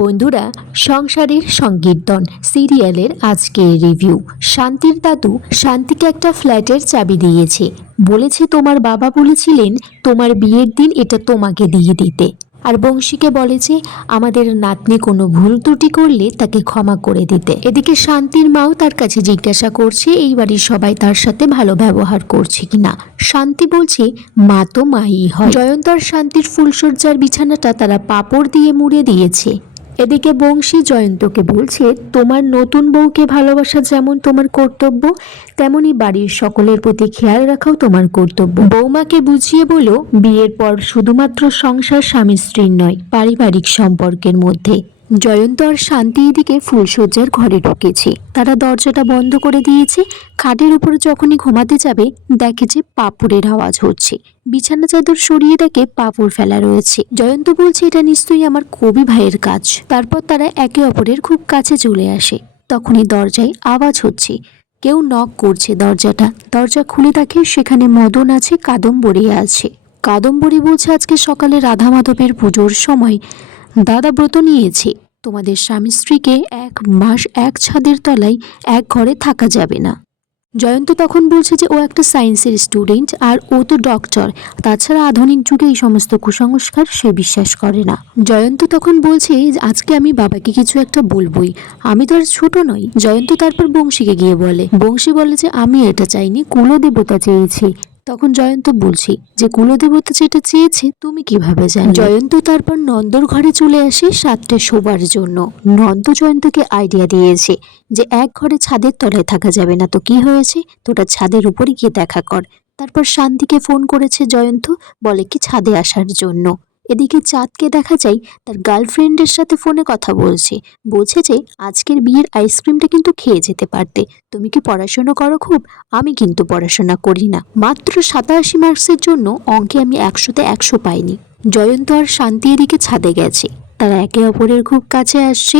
বন্ধুরা, সংসারের সংকীর্তন সিরিয়ালের আজকের রিভিউ। শান্তির দাদু শান্তিকে একটা ফ্ল্যাটের চাবি দিয়েছে, বলেছে তোমার বাবা বলেছিলেন তোমার বিয়ের দিন এটা তোমাকে দিয়ে দিতে। আর বংশীকে বলেছে আমাদের নাতনি কোনো ভুল ত্রুটি করলে তাকে ক্ষমা করে দিতে। এদিকে শান্তির মাও তার কাছে জিজ্ঞাসা করছে এই বাড়ির সবাই তার সাথে ভালো ব্যবহার করছে কিনা। শান্তি বলছে মা তো মাই হয়। জয়ন্ত আর শান্তির ফুলসজ্জার বিছানাটা তারা পাপড় দিয়ে মুড়ে দিয়েছে। এদিকে বংশী জয়ন্তকে বলছে তোমার নতুন বউকে ভালোবাসা যেমন তোমার কর্তব্য, তেমনি বাড়ির সকলের প্রতি খেয়াল রাখাও তোমার কর্তব্য। বৌমাকে বুঝিয়ে বলো বিয়ের পর শুধুমাত্র সংসার স্বামী স্ত্রীর নয়, পারিবারিক সম্পর্কের মধ্যে। জয়ন্ত আর শান্তি এদিকে ফুলসজ্জার ঘরে ঢুকেছে। তারা দরজাটা বন্ধ করে দিয়েছে। খাটের উপরে যখনই ঘুমাতে যাবে দেখে যে পাপড়ের আওয়াজ হচ্ছে। বিছানা চাদর সরিয়ে দেখে পাপড় ফেলা রয়েছে। জয়ন্ত বলছে এটা নিশ্চয়ই আমার কবি ভাইয়ের কাজ। তারপর তারা একে অপরের খুব কাছে চলে আসে। তখনই দরজায় আওয়াজ হচ্ছে, কেউ নক করছে। দরজা খুলে দেখে সেখানে মদন আছে, কাদম্বরী আছে। কাদম্বরী বলছে আজকে সকালে রাধা মাধবের পুজোর সময় দাদা ব্রত নিয়েছে, তোমাদের স্বামী স্ত্রীকে 1 মাস এক ছাদের তলায় এক ঘরে থাকা যাবে না। জয়ন্ত তখন বলছে যে ও একটা সায়েন্সের স্টুডেন্ট আর ও তো ডক্টর, তাছাড়া আধুনিক যুগে এই সমস্ত কুসংস্কার সে বিশ্বাস করে না। জয়ন্ত তখন বলছে আজকে আমি বাবাকে কিছু একটা বলবই, আমি তো আর ছোট নই। জয়ন্ত তারপর বংশীকে গিয়ে বলে, বংশী বলে যে আমি এটা চাইনি, কুলদেবতা চেয়েছি। তখন জয়ন্ত বলছি যে কুলদেবতা যেটা চেয়েছে তুমি কিভাবে জানো। জয়ন্ত তারপর নন্দর ঘরে চলে আসে সাথে শোবার জন্য। নন্দ জয়ন্তকে আইডিয়া দিয়েছে যে এক ঘরে ছাদের তলায় থাকা যাবে না, তো কি হয়েছে, তোটা ছাদের উপরে গিয়ে দেখা কর। তারপর শান্তিকে ফোন করেছে জয়ন্ত, বলে কি ছাদে আসার জন্য। এদিকে চাঁদকে দেখা যায় তার গার্লফ্রেন্ডের সাথে ফোনে কথা বলছে। বলছে যে আজকের বিয়ের আইসক্রিমটা কিন্তু খেয়ে যেতে পারতে, তুমি কি পড়াশোনা করো খুব? আমি কিন্তু পড়াশোনা করি না, মাত্র 87 মার্কসের জন্য অঙ্কে আমি 100তে 100 পাইনি। জয়ন্ত আর শান্তি এদিকে ছাদে গেছে, তারা একে অপরের খুব কাছে আসছে।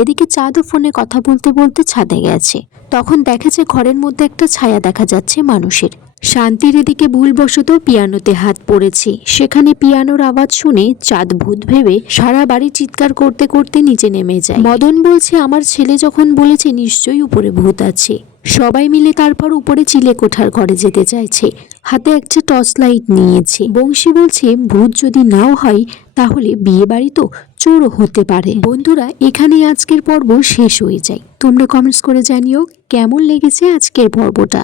এদিকে চাঁদও ফোনে কথা বলতে বলতে ছাদে গেছে। তখন দেখেছে ঘরের মধ্যে একটা ছায়া দেখা যাচ্ছে মানুষের। শান্তির এদিকে ভুলবশত পিয়ানোতে হাত পড়েছে। সেখানে পিয়ানোর আওয়াজ শুনে চাঁদ ভূত ভেবে সারা বাড়ি চিৎকার করতে করতে নিচে নেমে যায়। মদন বলছে আমার ছেলে যখন বলেছে নিশ্চয়ই উপরে ভূত আছে। সবাই মিলে তারপর উপরে চিলে কোঠার ঘরে যেতে চাইছে, হাতে একটা টর্চ লাইট নিয়েছে। বংশী বলছে ভূত যদি নাও হয় তাহলে বিয়ে বাড়ি তো চোরও হতে পারে। বন্ধুরা, এখানে আজকের পর্ব শেষ হয়ে যায়। তোমরা কমেন্টস করে জানিও কেমন লেগেছে আজকের পর্বটা।